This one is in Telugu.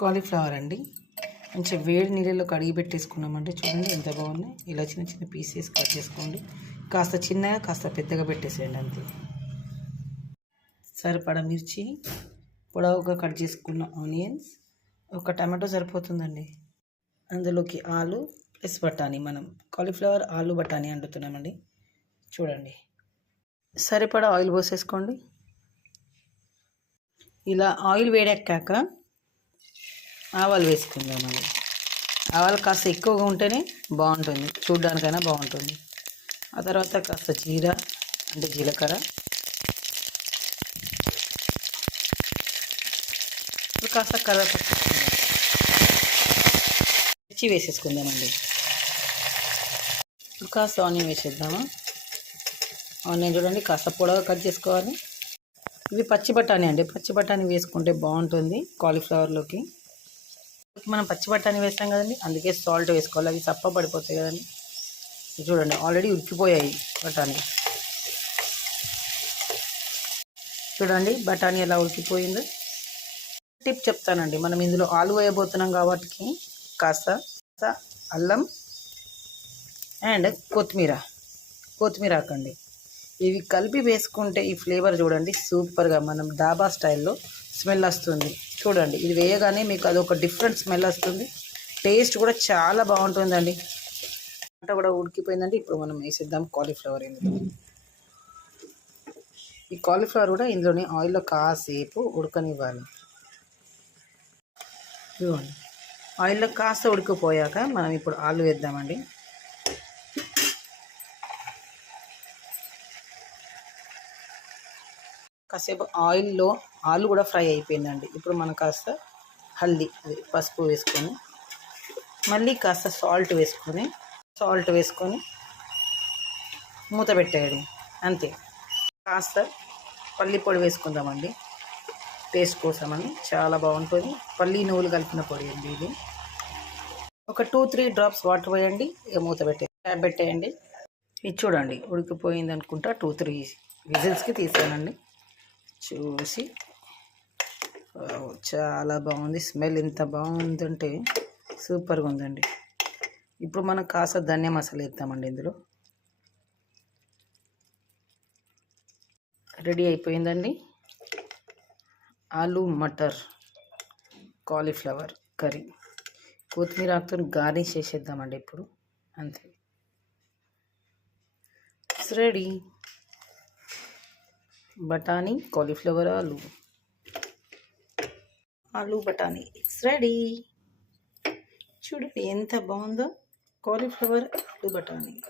కాలీఫ్లవర్ అండి. మంచిగా వేడి నీళ్ళలో కడిగి పెట్టేసుకున్నామంటే చూడండి ఎంత బాగున్నాయి. ఇలా చిన్న చిన్న పీసెస్ కట్ చేసుకోండి. కాస్త చిన్నగా కాస్త పెద్దగా పెట్టేసేయండి అంతే. సరిపడా మిర్చి పొడవుగా కట్ చేసుకున్న ఆనియన్స్. ఒక టమాటో సరిపోతుందండి. అందులోకి ఆలు ప్లస్ బఠానీ. మనం కాలీఫ్లవర్ ఆలు బఠానీ అండుతున్నామండి చూడండి. సరిపడా ఆయిల్ పోసేసుకోండి. ఇలా ఆయిల్ వేడెక్కాక ఆవాలు వేసుకుందామండి ఆవాలు కాస్త ఎక్కువగా ఉంటేనే బాగుంటుంది. చూడ్డానికైనా బాగుంటుంది. ఆ తర్వాత కాస్త జీర అంటే జీలకర్ర. ఇప్పుడు కాస్త కరివేపాకు మిర్చి వేసేసుకుందామండి ఇప్పుడు కాస్త ఆనియన్ వేసేద్దామా? ఆనియన్ చూడండి కాస్త పొడవ కట్ చేసుకోవాలి. ఇవి పచ్చి బఠానీ అండి. పచ్చి బఠానీ వేసుకుంటే బాగుంటుంది కాలీఫ్లవర్లోకి. మనం పచ్చి బఠానీ వేస్తాం కదండి అందుకే సాల్ట్ వేసుకోవాలి. అవి చప్ప పడిపోతాయి కదండి. చూడండి ఆల్రెడీ ఉడికిపోయాయి బఠానీ. చూడండి బఠానీ ఎలా ఉడికిపోయిందో. టిప్ చెప్తానండి మనం ఇందులో ఆలు వేయబోతున్నాం కాబట్టి కాస్త అల్లం అండ్ కొత్తిమీర. కొత్తిమీర ఆకండి. ఇవి కలిపి వేసుకుంటే ఈ ఫ్లేవర్ చూడండి సూపర్గా మనం డాబా స్టైల్లో స్మెల్ వస్తుంది. చూడండి ఇది వేయగానే మీకు అదొక డిఫరెంట్ స్మెల్ వస్తుంది. టేస్ట్ కూడా చాలా బాగుంటుందండి. అంట కూడా ఉడికిపోయిందండి. ఇప్పుడు మనం వేసేద్దాం కాలీఫ్లవర్ ఇందులో ఈ కాలీఫ్లవర్ కూడా ఇందులోనే ఆయిల్లో కాసేపు ఉడకనివ్వాలి. చూడండి ఆయిల్లో కాస్త ఉడికిపోయాక మనం ఇప్పుడు ఆలు వేద్దామండి. కాసేపు ఆయిల్లో ఆలు కూడా ఫ్రై అయిపోయిందండి. ఇప్పుడు మనం కాస్త హల్దీ అది పసుపు వేసుకొని మళ్ళీ కాస్త సాల్ట్ వేసుకొని సాల్ట్ వేసుకొని మూత పెట్టేయండి అంతే. కాస్త పల్లి పొడి వేసుకుందామండి. టేస్ట్ కోసమని చాలా బాగుంటుంది. పల్లి నువ్వులు కలిపిన పొడి అండి ఇది. ఒక టూ త్రీ డ్రాప్స్ వాటర్ పోయండి. ఇక మూత పెట్టే ట్యాప్ పెట్టేయండి. ఇది చూడండి ఉడికిపోయింది అనుకుంటా టూ త్రీ విజిల్స్కి తీసానండి. చూసి. చాలా బాగుంది. స్మెల్ ఎంత బాగుందంటే సూపర్గా ఉందండి. ఇప్పుడు మనం కాస్త ధనియా మసాలా వేస్తామండి ఇందులో. రెడీ అయిపోయిందండి. ఆలు మటర్ కాలీఫ్లవర్ కర్రీ. కొత్తిమీర ఆకుతో గార్నిష్ చేసేద్దామండి ఇప్పుడు. అంతే. రెడీ బఠానీ కాలీఫ్లవర్ ఆలు. ఆలు బఠానీ. ఇట్స్ రెడీ చూడండి ఎంత బాగుందో. కాలీఫ్లవర్ ఆలు బఠానీ.